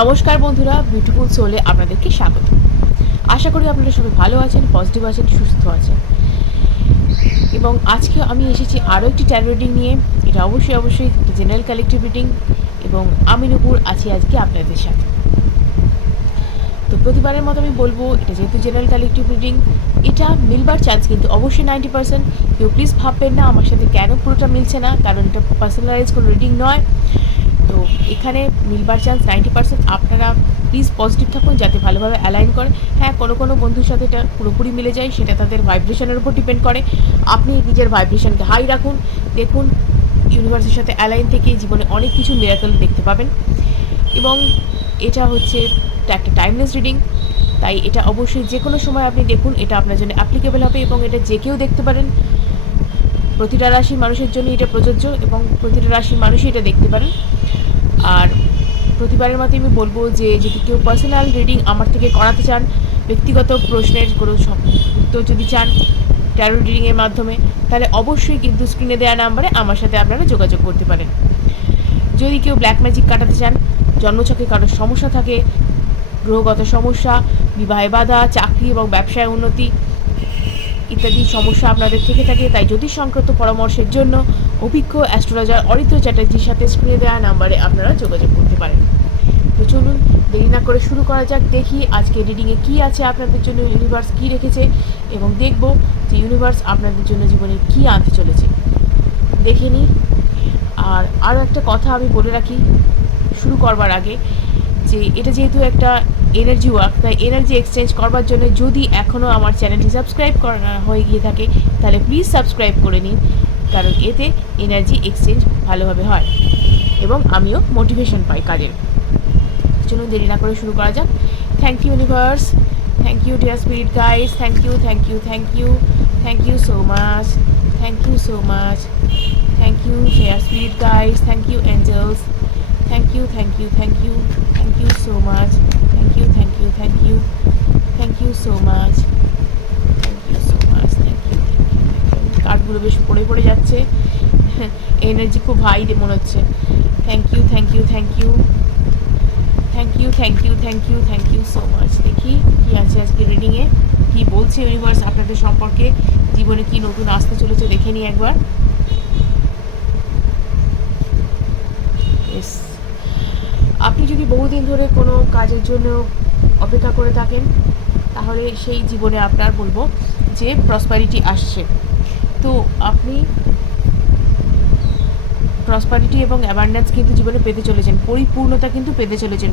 নমস্কার বন্ধুরা বিউটিফুল সোলে আপনাদেরকে স্বাগত। আশা করি আপনারা সবাই ভালো আছেন পজিটিভ আছেন, সুস্থ আছেন। এবং আজকে আমি এসেছি আরও একটি ট্যারো রিডিং নিয়ে। এটা অবশ্যই অবশ্যই জেনারেল কালেকটিভ রিডিং এবং আমি নুপুর আছি আজকে আপনাদের সাথে। তো প্রতিবারের মতো আমি বলব, এটা যেহেতু জেনারেল কালেকটিভ রিডিং এটা মিলবার চান্স কিন্তু অবশ্যই নাইনটি পার্সেন্ট কেউ প্লিজ ভাববেন না, আমার সাথে কেন পুরোটা মিলছে না, কারণ এটা পার্সোনালাইজ কোনো রিডিং নয়। তো এখানে মিলবার চান্স নাইনটি পার্সেন্ট আপনারা প্লিজ পজিটিভ থাকুন যাতে ভালোভাবে অ্যালাইন করে। হ্যাঁ কোনো কোনো বন্ধুর সাথে এটা পুরোপুরি মিলে যায়, সেটা তাদের ভাইব্রেশনের উপর ডিপেন্ড করে। আপনি নিজের ভাইব্রেশনকে হাই রাখুন, দেখুন ইউনিভার্সের সাথে অ্যালাইন থেকে জীবনে অনেক কিছু মিরাকল দেখতে পাবেন। এবং এটা হচ্ছে একটা টাইমলেস রিডিং তাই এটা অবশ্যই যে কোনো সময় আপনি দেখুন, এটা আপনার জন্য অ্যাপ্লিকেবল হবে এবং এটা যে কেউ দেখতে পারেন। প্রতিটা রাশির মানুষের জন্য এটা প্রযোজ্য এবং প্রতিটা রাশির মানুষই এটা দেখতে পারেন। আর প্রতিবারের মতো আমি বলব যে, যদি কেউ পার্সোনাল রিডিং আমার থেকে করাতে চান, ব্যক্তিগত প্রশ্নের কোনো উত্তর যদি চান ট্যারো রিডিংয়ের মাধ্যমে, তাহলে অবশ্যই কিন্তু স্ক্রিনে দেওয়া নাম্বারে আমার সাথে আপনারা যোগাযোগ করতে পারেন। যদি কেউ ব্ল্যাক ম্যাজিক কাটাতে চান, জন্মছকে কারোর সমস্যা থাকে, গ্রহগত সমস্যা, বিবাহে বাধা, চাকরি এবং ব্যবসায় উন্নতি ইত্যাদি সমস্যা আপনাদের থেকে থাকে, তাই জ্যোতিষ সংক্রান্ত পরামর্শের জন্য অভিজ্ঞ অ্যাস্ট্রোলজার অরিত্র চ্যাটার্জির সাথে স্ক্রিনে দেওয়া নাম্বারে আপনারা যোগাযোগ করতে পারেন। তো চলুন, দেরি না করে শুরু করা যাক। দেখি আজকে রিডিংয়ে কী আছে আপনাদের জন্য ইউনিভার্স কী রেখেছে এবং দেখব যে ইউনিভার্স আপনাদের জন্য জীবনে কী আনতে চলেছে। দেখে নিই। আর আরও একটা কথা আমি বলে রাখি, শুরু করবার আগে যে এটা যেহেতু একটা এনার্জি ওয়ার্ক তাই এনার্জি এক্সচেঞ্জ করবার জন্য যদি এখনও আমার চ্যানেলটি সাবস্ক্রাইব করা হয়ে গিয়ে থাকে, তাহলে প্লিজ সাবস্ক্রাইব করে নিন, কারণ এতে এনার্জি এক্সচেঞ্জ ভালোভাবে হয় এবং আমিও মোটিভেশন পাই কাজের। চলুন দেরি না করে শুরু করা যাক। Thank you universe thank you dear spirit guys thank you thank you thank you thank you so much thank you so much thank you dear spirit guys thank you angels thank you thank you thank you thank you so much thank you thank you so much thank you so much thank you কার্ডগুলো বেশ পড়ে পড়ে যাচ্ছে। Energy খুব high মনে হচ্ছে। Thank you thank you thank you thank you thank you thank you thank you so much দেখি কী আছে আজকে রিডিংয়ে কী বলছে ইউনিভার্স আপনাদের সম্পর্কে? জীবনে কি নতুন আসতে চলেছে দেখে নিই একবার. আপনি যদি বহুদিন ধরে কোনো কাজের জন্য অপেক্ষা করে থাকেন, তাহলে সেই জীবনে আপনার বলব যে প্রসপারিটি আসছে। তো আপনি প্রসপারিটি এবং অ্যাওয়ারনেস কিন্তু জীবনে পেতে চলেছেন, পরিপূর্ণতা কিন্তু পেতে চলেছেন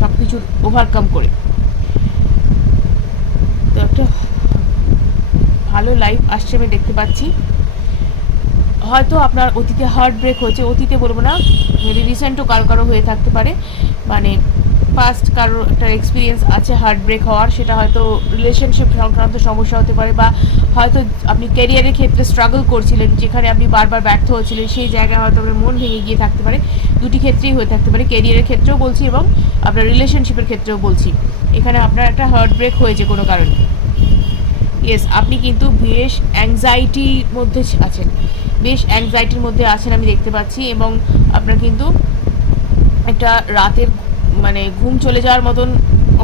সব কিছুর ওভারকাম করে। তো একটা ভালো লাইফ আসছে আমি দেখতে পাচ্ছি। হয়তো আপনার অতীতে হার্ট ব্রেক হয়েছে, অতীতে বলব না রিসেন্টও কারও কারও হয়ে থাকতে পারে। মানে পাস্ট কারও একটা এক্সপিরিয়েন্স আছে হার্ট ব্রেক হওয়ার, সেটা হয়তো রিলেশনশিপ সংক্রান্ত সমস্যা হতে পারে বা হয়তো আপনি ক্যারিয়ারের ক্ষেত্রে স্ট্রাগল করছিলেন, যেখানে আপনি বারবার ব্যর্থ হচ্ছিলেন, সেই জায়গায় হয়তো আপনার মন ভেঙে গিয়ে থাকতে পারে। দুটি ক্ষেত্রেই হয়ে থাকতে পারে ক্যারিয়ারের ক্ষেত্রেও বলছি এবং আপনার রিলেশনশিপের ক্ষেত্রেও বলছি। এখানে আপনার একটা হার্ট ব্রেক হয়েছে কোনো কারণে। ইয়েস আপনি কিন্তু বেশ অ্যাংজাইটির মধ্যে আছেন। বেশ অ্যাংজাইটির মধ্যে আছেন আমি দেখতে পাচ্ছি এবং আপনার কিন্তু একটা রাতের মানে ঘুম চলে যাওয়ার মতন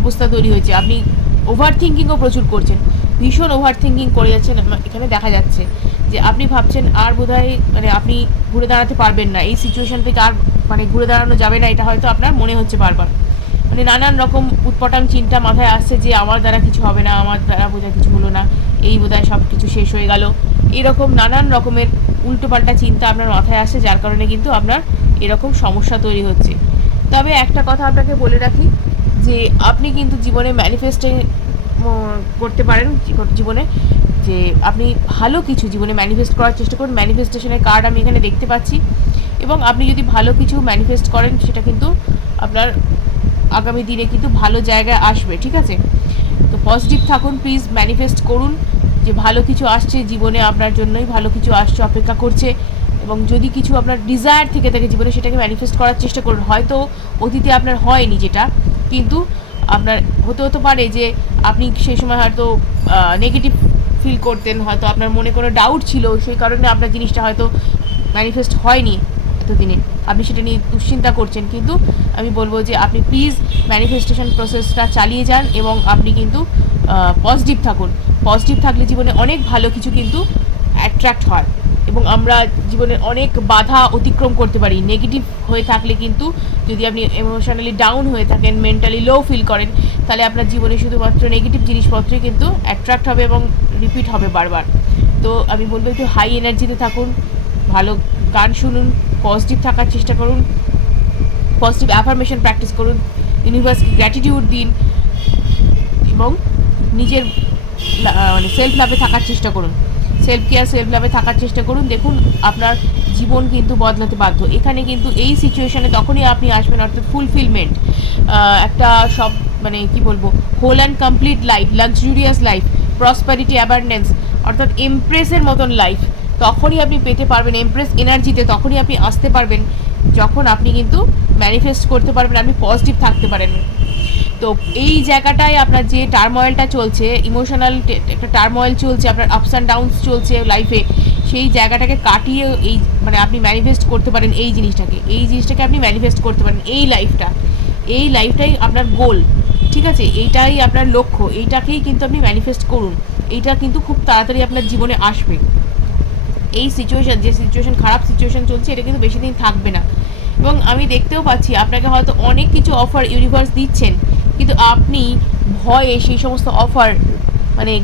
অবস্থা তৈরি হয়েছে। আপনি ওভার থিঙ্কিংও প্রচুর করছেন। ভীষণ ওভার থিঙ্কিং করে যাচ্ছেন। এখানে দেখা যাচ্ছে যে আপনি ভাবছেন আর বোধহয় মানে আপনি ঘুরে দাঁড়াতে পারবেন না। এই সিচুয়েশন থেকে আর মানে ঘুরে দাঁড়ানো যাবে না। এটা হয়তো আপনার মনে হচ্ছে বারবার। মানে নানান রকম উৎপটাং চিন্তা মাথায় আসছে যে আমার দ্বারা কিছু হবে না, আমার দ্বারা বোধহয় কিছু হলো না, এই বোধহয় সব কিছু শেষ হয়ে গেল। এরকম নানান রকমের উল্টোপাল্টা চিন্তা আপনার মাথায় আসছে যার কারণে কিন্তু আপনার এরকম সমস্যা তৈরি হচ্ছে। তবে একটা কথা আপনাকে বলে রাখি, যে আপনি কিন্তু জীবনে ম্যানিফেস্টে করতে পারেন জীবনে, যে আপনি ভালো কিছু জীবনে ম্যানিফেস্ট করার চেষ্টা করুন। ম্যানিফেস্টেশনের কার্ড আমি এখানে দেখতে পাচ্ছি এবং আপনি যদি ভালো কিছু ম্যানিফেস্ট করেন, সেটা কিন্তু আপনার আগামী দিনে কিন্তু ভালো জায়গায় আসবে, ঠিক আছে? তো পজিটিভ থাকুন প্লিজ ম্যানিফেস্ট করুন যে ভালো কিছু আসছে, জীবনে আপনার জন্যই ভালো কিছু আসছে, অপেক্ষা করছে। এবং যদি কিছু আপনার ডিজায়ার থেকে থাকে জীবনে, সেটাকে ম্যানিফেস্ট করার চেষ্টা করুন। হয়তো অতীতে আপনার হয়নি যেটা, কিন্তু আপনার হতে হতে পারে যে আপনি সেই সময় হয়তো নেগেটিভ ফিল করতেন, হয়তো আপনার মনে কোনো ডাউট ছিল, সেই কারণে আপনার জিনিসটা হয়তো ম্যানিফেস্ট হয়নি এতদিনে। আপনি সেটা নিয়ে দুশ্চিন্তা করছেন, কিন্তু আমি বলব যে আপনি প্লিজ ম্যানিফেস্টেশন প্রসেসটা চালিয়ে যান এবং আপনি কিন্তু পজিটিভ থাকুন। পজিটিভ থাকলে জীবনে অনেক ভালো কিছু কিন্তু অ্যাট্রাক্ট হয়। এবং আমরা জীবনের অনেক বাধা অতিক্রম করতে পারি। নেগেটিভ হয়ে থাকলে কিন্তু যদি আপনি ইমোশনালি ডাউন হয়ে থাকেন মেন্টালি লো ফিল করেন, তাহলে আপনার জীবনে শুধুমাত্র নেগেটিভ জিনিসপত্রই কিন্তু অ্যাট্রাক্ট হবে এবং রিপিট হবে বারবার। তো আমি বলব একটু হাই এনার্জিতে থাকুন, ভালো গান শুনুন পজিটিভ থাকার চেষ্টা করুন পজিটিভ অ্যাফার্মেশন প্র্যাকটিস করুন ইউনিভার্সকে গ্র্যাটিটিউড দিন এবং নিজের মানে সেলফ লাভে থাকার চেষ্টা করুন। সেলফ কেয়ার সেলফ লাভে থাকার চেষ্টা করুন। দেখুন, আপনার জীবন কিন্তু বদলাতে বাধ্য। এখানে কিন্তু এই সিচুয়েশনে তখনই আপনি আসবেন, অর্থাৎ ফুলফিলমেন্ট একটা সব মানে কি বলব whole and complete life luxurious life prosperity abundance অর্থাৎ এমপ্রেসের মতন লাইফ তখনই আপনি পেতে পারবেন এমপ্রেস এনার্জিতে তখনই আপনি আসতে পারবেন, যখন আপনি কিন্তু ম্যানিফেস্ট করতে পারবেন, আপনি পজিটিভ থাকতে পারেন। তো এই জায়গাটায় আপনার যে টার্ময়েলটা চলছে ইমোশনাল একটা টার্ময়েল চলছে, আপনার আপস অ্যান্ড ডাউনস চলছে লাইফে সেই জায়গাটাকে কাটিয়ে এই মানে আপনি ম্যানিফেস্ট করতে পারেন এই জিনিসটাকে। এই জিনিসটাকে আপনি ম্যানিফেস্ট করতে পারেন এই লাইফটা এই লাইফটাই আপনার গোল ঠিক আছে? এইটাই আপনার লক্ষ্য, এইটাকেই কিন্তু আপনি ম্যানিফেস্ট করুন। এইটা কিন্তু খুব তাড়াতাড়ি আপনার জীবনে আসবে। এই সিচুয়েশান যে সিচুয়েশন খারাপ সিচুয়েশন চলছে, এটা কিন্তু বেশি দিন থাকবে না। এবং আমি দেখতেও পাচ্ছি, আপনাকে হয়তো অনেক কিছু অফার ইউনিভার্স দিচ্ছেন কিন্তু আপনি ভয়ে সেই সমস্ত অফার মানে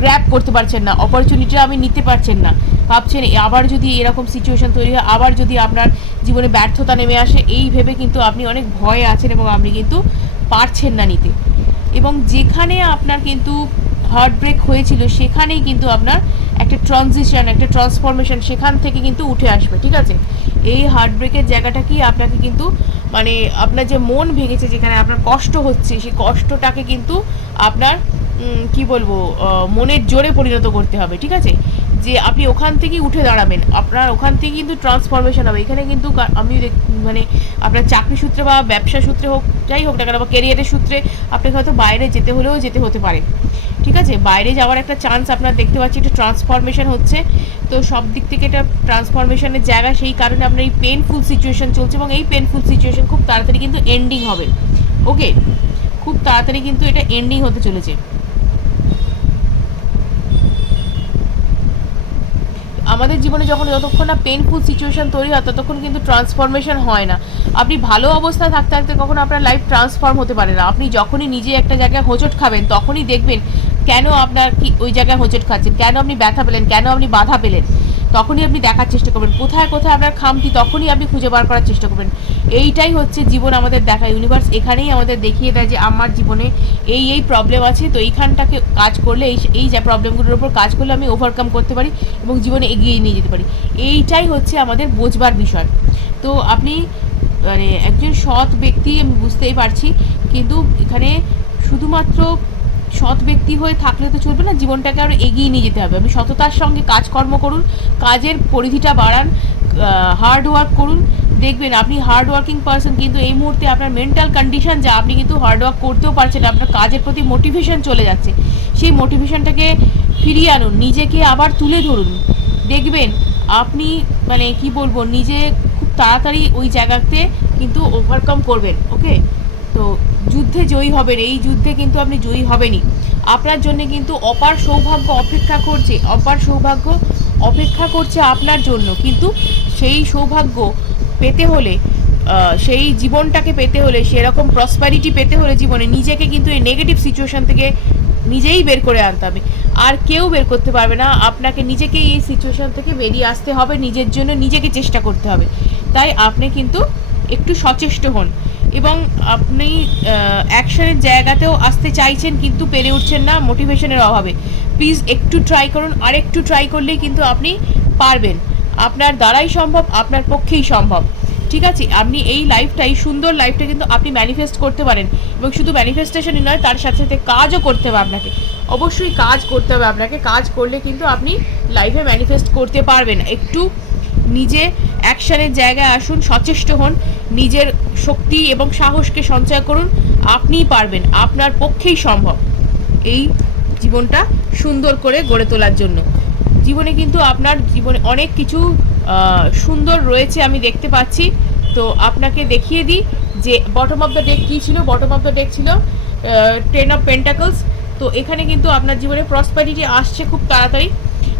গ্র্যাপ করতে পারছেন না অপরচুনিটিটা আপনি নিতে পারছেন না। ভাবছেন আবার যদি এরকম সিচুয়েশন তৈরি হয়, আবার যদি আপনার জীবনে ব্যর্থতা নেমে আসে, এই ভেবে কিন্তু আপনি অনেক ভয়ে আছেন এবং আপনি কিন্তু পারছেন না নিতে। এবং যেখানে আপনার কিন্তু হার্ট ব্রেক হয়েছিল, সেখানেই কিন্তু আপনার একটা ট্রানজিশন একটা ট্রান্সফরমেশন সেখান থেকে কিন্তু উঠে আসবে, ঠিক আছে? এই হার্ট ব্রেকের জায়গাটা কি? আপনাকে কিন্তু মানে আপনার যে মন ভেঙেছে যেখানে আপনার কষ্ট হচ্ছে, সেই কষ্টটাকে কিন্তু আপনার কি বলব মনের জোরে পরিণত করতে হবে, ঠিক আছে? যে আপনি ওখান থেকেই উঠে দাঁড়াবেন। আপনার ওখান থেকে কিন্তু ট্রান্সফরমেশন হবে। এখানে কিন্তু আমি মানে আপনার চাকরি সূত্রে বা ব্যবসা সূত্রে হোক, যাই হোক না কেন, বা কেরিয়ারের সূত্রে আপনাকে হয়তো বাইরে যেতে হলেও যেতে হতে পারে। ঠিক আছে? বাইরে যাওয়ার একটা চান্স আপনার দেখতে পাচ্ছি একটা ট্রান্সফরমেশন হচ্ছে। তো সব দিক থেকে এটা ট্রান্সফরমেশনের জায়গা, সেই কারণে আপনার এই পেনফুল সিচুয়েশন চলছে এবং এই পেনফুল সিচুয়েশন খুব তাড়াতাড়ি কিন্তু এন্ডিং হবে। ওকে খুব তাড়াতাড়ি কিন্তু এটা এন্ডিং হতে চলেছে। আমাদের জীবনে যখন যতক্ষণ না পেনফুল সিচুয়েশন তৈরি হয়, ততক্ষণ কিন্তু ট্রান্সফরমেশন হয় না। আপনি ভালো অবস্থায় থাকতে থাকতে কখনো আপনার লাইফ ট্রান্সফর্ম হতে পারে না। আপনি যখনই নিজে একটা জায়গায় হোঁচট খাবেন, তখনই দেখবেন কেন আপনার কি ওই জায়গায় হোঁচট খাচ্ছেন, কেন আপনি ব্যথা পেলেন, কেন আপনি বাধা পেলেন। তখনই আপনি দেখার চেষ্টা করবেন। কোথায় কোথায় আপনার খামতি, তখনই আপনি খুঁজে বার করার চেষ্টা করবেন। এইটাই হচ্ছে জীবন আমাদের দেখা। ইউনিভার্স এখানেই আমাদের দেখিয়ে দেয় যে, আমার জীবনে এই এই প্রবলেম আছে। তো এইখানটাকে কাজ করলে, এই এই যে প্রবলেমগুলোর উপর কাজ করলে আমি ওভারকাম করতে পারি এবং জীবনে এগিয়ে নিয়ে যেতে পারি। এইটাই হচ্ছে আমাদের বোঝবার বিষয়। তো আপনি মানে একজন সৎ ব্যক্তি, আমি বুঝতেই পারছি। কিন্তু এখানে শুধুমাত্র সৎ ব্যক্তি হয়ে থাকলে তো চলবে না, জীবনটাকে আরও এগিয়ে নিয়ে যেতে হবে। আপনি সততার সঙ্গে কাজকর্ম করুন, কাজের পরিধিটা বাড়ান হার্ড ওয়ার্ক করুন। দেখবেন আপনি হার্ড ওয়ার্কিং পারসন কিন্তু এই মুহূর্তে আপনার মেন্টাল কন্ডিশন যা, আপনি কিন্তু হার্ড ওয়ার্ক করতেও পারছেন না, আপনার কাজের প্রতি মোটিভেশন চলে যাচ্ছে। সেই মোটিভেশনটাকে ফিরিয়ে আনুন, নিজেকে আবার তুলে ধরুন। দেখবেন আপনি মানে কি বলব, নিজে খুব তাড়াতাড়ি ওই জায়গাতে কিন্তু ওভারকাম করবেন ওকে তো যুদ্ধে জয়ী হবেন, এই যুদ্ধে কিন্তু আপনি জয়ী হবেনই। আপনার জন্য কিন্তু অপার সৌভাগ্য অপেক্ষা করছে, অপার সৌভাগ্য অপেক্ষা করছে আপনার জন্য। কিন্তু সেই সৌভাগ্য পেতে হলে সেই জীবনটাকে পেতে হলে, সেরকম প্রসপারিটি পেতে হলে জীবনে নিজেকে কিন্তু এই নেগেটিভ সিচুয়েশন থেকে নিজেই বের করে আনতে হবে। আর কেউ বের করতে পারবে না, আপনাকে নিজেকে এই সিচুয়েশন থেকে বেরিয়ে আসতে হবে, নিজের জন্য নিজেকে চেষ্টা করতে হবে। তাই আপনি কিন্তু একটু সচেষ্ট হন। এবং আপনি অ্যাকশনের জায়গাতেও আসতে চাইছেন কিন্তু পেরে উঠছেন না মোটিভেশনের অভাবে। প্লিজ একটু ট্রাই করুন আর একটু ট্রাই করলেই কিন্তু আপনি পারবেন। আপনার দ্বারাই সম্ভব, আপনার পক্ষেই সম্ভব। ঠিক আছে, আপনি এই লাইফটাই সুন্দর লাইফটা কিন্তু আপনি ম্যানিফেস্ট করতে পারেন। এবং শুধু ম্যানিফেস্টেশনই নয়, তার সাথে সাথে কাজও করতে হবে আপনাকে। অবশ্যই কাজ করতে হবে আপনাকে। কাজ করলে কিন্তু আপনি লাইফে ম্যানিফেস্ট করতে পারবেন। একটু নিজে অ্যাকশনের জায়গায় আসুন, সচেষ্ট হন, নিজের শক্তি এবং সাহসকে সঞ্চয় করুন। আপনিই পারবেন, আপনার পক্ষেই সম্ভব এই জীবনটা সুন্দর করে গড়ে তোলার জন্য। জীবনে কিন্তু আপনার জীবনে অনেক কিছু সুন্দর রয়েছে আমি দেখতে পাচ্ছি। তো আপনাকে দেখিয়ে দিই যে বটম অফ দ্য ডেক কী ছিল? বটম অফ দ্য ডেক ছিল টেন অফ পেন্টাকলস তো এখানে কিন্তু আপনার জীবনে প্রসপারিটি আসছে খুব তাড়াতাড়ি।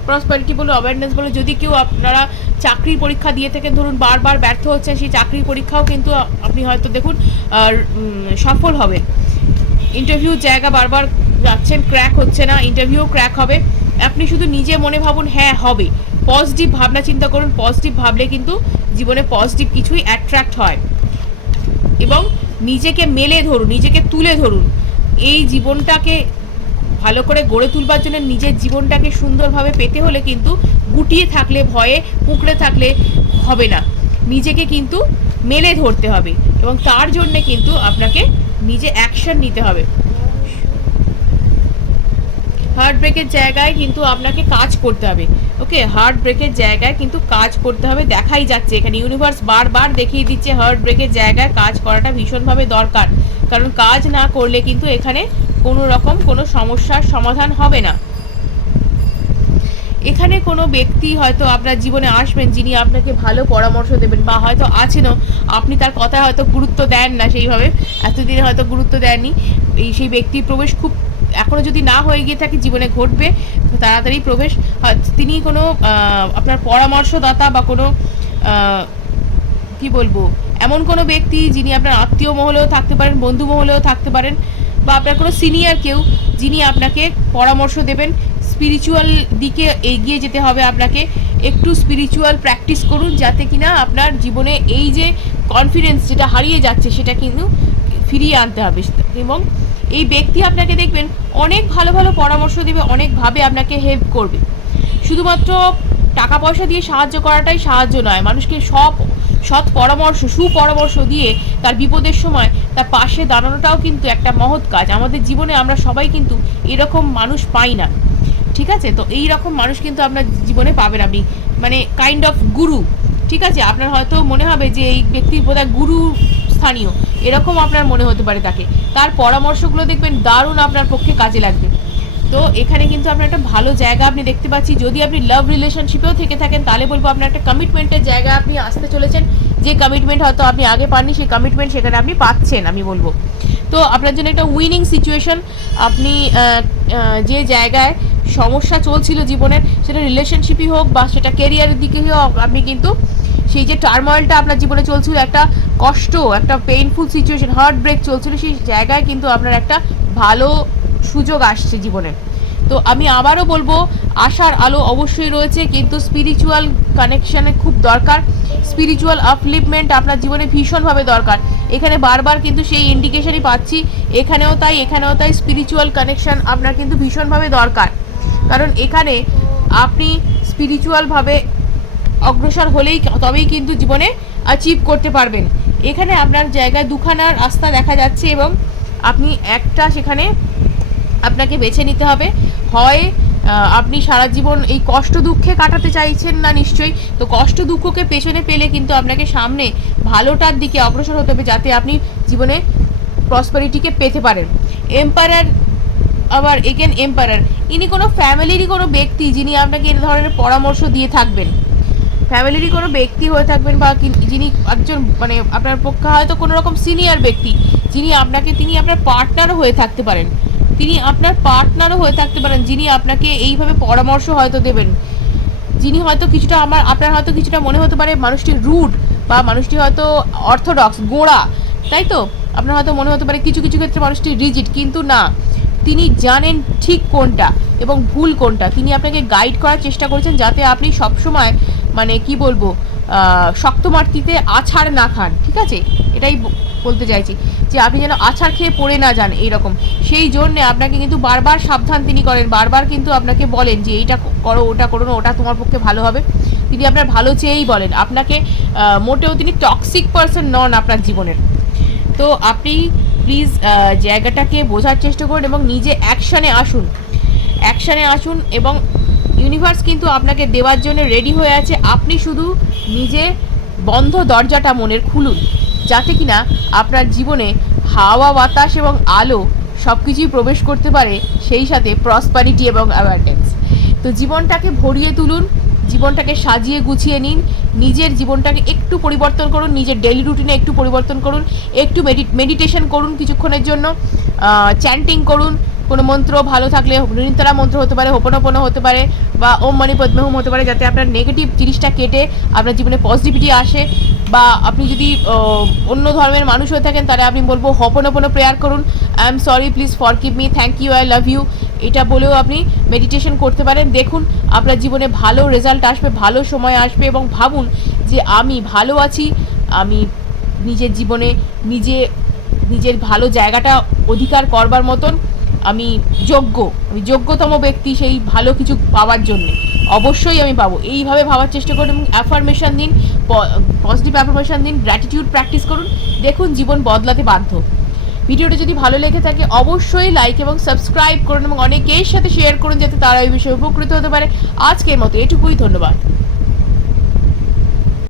প্রসপারিটি বলো অ্যাওয়ারনেস বলো, যদি কেউ আপনারা চাকরির পরীক্ষা দিয়ে থাকেন ধরুন বারবার ব্যর্থ হচ্ছেন সেই চাকরির পরীক্ষাও কিন্তু আপনি হয়তো দেখুন সফল হবেন ইন্টারভিউ জায়গা বারবার যাচ্ছেন ক্র্যাক হচ্ছে না ইন্টারভিউ ক্র্যাক হবে। আপনি শুধু নিজে মনে ভাবুন হ্যাঁ হবে। পজিটিভ ভাবনা চিন্তা করুন পজিটিভ ভাবলে কিন্তু জীবনে পজিটিভ কিছুই অ্যাট্রাক্ট হয়। এবং নিজেকে মেলে ধরুন, নিজেকে তুলে ধরুন। এই জীবনটাকে ভালো করে গড়ে তুলবার জন্য নিজের জীবনটাকে সুন্দরভাবে পেতে হলে কিন্তু গুটিয়ে থাকলে, ভয়ে কুঁকড়ে থাকলে হবে না। নিজেকে কিন্তু মেলে ধরতে হবে এবং তার জন্যে কিন্তু আপনাকে নিজে অ্যাকশন নিতে হবে। হার্ট ব্রেকের জায়গায় কিন্তু আপনাকে কাজ করতে হবে। ওকে হার্ট ব্রেকের জায়গায় কিন্তু কাজ করতে হবে। দেখাই যাচ্ছে। এখানে ইউনিভার্স বারবার দেখিয়ে দিচ্ছে হার্ট ব্রেকের জায়গায় কাজ করাটা ভীষণভাবে দরকার। কারণ কাজ না করলে কিন্তু এখানে কোনো রকম কোনো সমস্যার সমাধান হবে না। এখানে কোনো ব্যক্তি হয়তো আপনার জীবনে আসবেন যিনি আপনাকে ভালো পরামর্শ দেবেন বা হয়তো আছেনও, আপনি তার কথায় হয়তো গুরুত্ব দেন না সেইভাবে, এতদিনে হয়তো গুরুত্ব দেননি। এই সেই ব্যক্তির প্রবেশ খুব এখনও যদি না হয়ে গিয়ে থাকে, জীবনে ঘটবে তাড়াতাড়ি প্রবেশ। তিনি কোনো আপনার পরামর্শদাতা বা কোনো কি বলব, এমন কোনো ব্যক্তি যিনি আপনার আত্মীয় মহলেও থাকতে পারেন, বন্ধু মহলেও থাকতে পারেন বা আপনার কোনো সিনিয়র কেউ যিনি আপনাকে পরামর্শ দেবেন স্পিরিচুয়াল দিকে এগিয়ে যেতে হবে আপনাকে, একটু স্পিরিচুয়াল প্র্যাকটিস করুন যাতে কিনা আপনার জীবনে এই যে কনফিডেন্স যেটা হারিয়ে যাচ্ছে সেটা কিন্তু ফিরিয়ে আনতে হবে। এবং এই ব্যক্তি আপনাকে দেখবেন অনেক ভালো ভালো পরামর্শ দেবে অনেকভাবে আপনাকে হেল্প করবে। শুধুমাত্র টাকা পয়সা দিয়ে সাহায্য করাটাই সাহায্য নয়, মানুষকে সব সৎ পরামর্শ, সুপরামর্শ দিয়ে তার বিপদের সময় তার পাশে দাঁড়ানোটাও কিন্তু একটা মহৎ কাজ। আমাদের জীবনে আমরা সবাই কিন্তু এরকম মানুষ পাই না। ঠিক আছে? তো এই রকম মানুষ কিন্তু আপনার জীবনে পাবেন আপনি মানে কাইন্ড অফ গুরু ঠিক আছে? আপনার হয়তো মনে হবে যে এই ব্যক্তির বোধহয় গুরু স্থানীয়। এরকম আপনার মনে হতে পারে তাকে। তার পরামর্শগুলো দেখবেন দারুণ আপনার পক্ষে কাজে লাগবে। তো এখানে কিন্তু আপনার একটা ভালো জায়গা আপনি দেখতে পাচ্ছি। যদি আপনি লাভ রিলেশনশিপেও থেকে থাকেন, তাহলে বলব আপনার একটা কমিটমেন্টের জায়গা আপনি আসতে চলেছেন। যে কমিটমেন্ট হয়তো আপনি আগে পাননি, সেই কমিটমেন্ট সেখানে আপনি পাচ্ছেন, আমি বলব। তো আপনার জন্য একটা উইনিং সিচুয়েশন আপনি যে জায়গায় সমস্যা চলছিল জীবনের, সেটা রিলেশনশিপই হোক বা সেটা কেরিয়ারের দিকেই হোক, আপনি কিন্তু সেই যে টার্ময়েলটা আপনার জীবনে চলছিল, একটা কষ্ট, একটা পেইনফুল সিচুয়েশন হার্ট ব্রেক চলছিল, সেই জায়গায় কিন্তু আপনার একটা ভালো সুযোগ আসছে জীবনে। তো আমি আবারও বলব, আশার আলো অবশ্যই রয়েছে, কিন্তু স্পিরিচুয়াল কানেকশানের খুব দরকার। স্পিরিচুয়াল আপলিপমেন্ট আপনার জীবনে ভীষণভাবে দরকার। এখানে বারবার কিন্তু সেই ইন্ডিকেশনই পাচ্ছি, এখানেও তাই এখানেও তাই স্পিরিচুয়াল কানেকশান আপনার কিন্তু ভীষণভাবে দরকার। কারণ এখানে আপনি স্পিরিচুয়ালভাবে অগ্রসর হলেই তবেই কিন্তু জীবনে অ্যাচিভ করতে পারবেন। এখানে আপনার জায়গায় দুখানা রাস্তা দেখা যাচ্ছে এবং আপনি একটা সেখানে আপনাকে বেছে নিতে হবে। হয় আপনি সারা জীবন এই কষ্ট দুঃখে কাটাতে চাইছেন না নিশ্চয়ই? তো কষ্ট দুঃখকে পেছনে পেলে কিন্তু আপনাকে সামনে ভালোটার দিকে অগ্রসর হতে হবে যাতে আপনি জীবনে প্রসপারিটিকে পেতে পারেন। এম্পায়ার আবার এগেন এম্পায়ার ইনি কোনো ফ্যামিলিরই কোনো ব্যক্তি যিনি আপনাকে এই ধরনের পরামর্শ দিয়ে থাকবেন। ফ্যামিলিরই কোনো ব্যক্তি হয়ে থাকবেন বা যিনি একজন মানে আপনার পক্ষে হয়তো কোনো রকম সিনিয়র ব্যক্তি, যিনি আপনাকে, তিনি আপনার পার্টনার হয়ে থাকতে পারেন। তিনি আপনার পার্টনারও হয়ে থাকতে পারেন, যিনি আপনাকে এইভাবে পরামর্শ হয়তো দেবেন। যিনি হয়তো কিছুটা আমার, আপনার হয়তো কিছুটা মনে হতে পারে মানুষটি রুড বা মানুষটি হয়তো অর্থোডক্স, গোড়া, তাই তো? আপনার হয়তো মনে হতে পারে কিছু কিছু ক্ষেত্রে মানুষটি রিজিড, কিন্তু না। তিনি জানেন ঠিক কোনটা এবং ভুল কোনটা। তিনি আপনাকে গাইড করার চেষ্টা করেছেন যাতে আপনি সবসময় মানে কি বলব শক্ত মাটিতে আছাড় না খান, ঠিক আছে? এটাই বলতে চাইছি। যে আপনি যেন আছাড় খেয়ে পড়ে না যান এইরকম। সেই জন্যে আপনাকে কিন্তু বারবার সাবধান তিনি করেন। বারবার কিন্তু আপনাকে বলেন যে এইটা করো, ওটা করো না, ওটা তোমার পক্ষে ভালো হবে। তিনি আপনার ভালো চেয়েই বলেন। আপনাকে মোটেও তিনি টক্সিক পারসন নন আপনার জীবনের। তো আপনি প্লিজ জায়গাটাকে বোঝার চেষ্টা করুন এবং নিজে অ্যাকশানে আসুন। অ্যাকশানে আসুন এবং ইউনিভার্স কিন্তু আপনাকে দেওয়ার জন্য রেডি হয়ে আছে। আপনি শুধু নিজে বন্ধ দরজাটা মনের খুলুন। যাতে কিনা আপনার জীবনে হাওয়া, বাতাস এবং আলো সব কিছুই প্রবেশ করতে পারে, সেই সাথে প্রসপারিটি এবং অ্যাওয়ারনেস তো জীবনটাকে ভরিয়ে তুলুন, জীবনটাকে সাজিয়ে গুছিয়ে নিন, নিজের জীবনটাকে একটু পরিবর্তন করুন, নিজের ডেলি রুটিনে একটু পরিবর্তন করুন, একটু মেডিটেশন করুন কিছুক্ষণের জন্য চ্যান্টিং করুন কোনো মন্ত্র ভালো থাকলে নিন্তরা মন্ত্র হতে পারে, হোপনোপনো হতে পারে, বা ওম মণি পদ্মহুম হতে পারে, যাতে আপনার নেগেটিভ জিনিসটা কেটে আপনার জীবনে পজিটিভিটি আসে। বা আপনি যদি অন্য ধর্মের মানুষ হয়ে থাকেন, তাহলে আপনি বলব হপনোপনো প্রেয়ার করুন। I am sorry please forgive me thank you I love you এটা বলেও আপনি মেডিটেশন করতে পারেন। দেখুন, আপনার জীবনে ভালো রেজাল্ট আসবে, ভালো সময় আসবে এবং ভাবুন যে আমি ভালো আছি, আমি নিজের জীবনে নিজে, নিজের ভালো জায়গাটা অধিকার করবার মতন আমি যোগ্য, আমি যোগ্যতম ব্যক্তি সেই ভালো কিছু পাওয়ার জন্য। অবশ্যই আমি পাবো। এইভাবে ভাবার চেষ্টা করুন এবং অ্যাফার্মেশন দিন পজিটিভ অ্যাফার্মেশন দিন গ্র্যাটিটিউড প্র্যাকটিস করুন। দেখুন জীবন বদলাতে বাধ্য। ভিডিওটা যদি ভালো লেগে থাকে, অবশ্যই লাইক এবং সাবস্ক্রাইব করুন এবং অনেকের সাথে শেয়ার করুন, যাতে তারা এই বিষয়ে উপকৃত হতে পারে। আজকের মতো এটুকুই, ধন্যবাদ।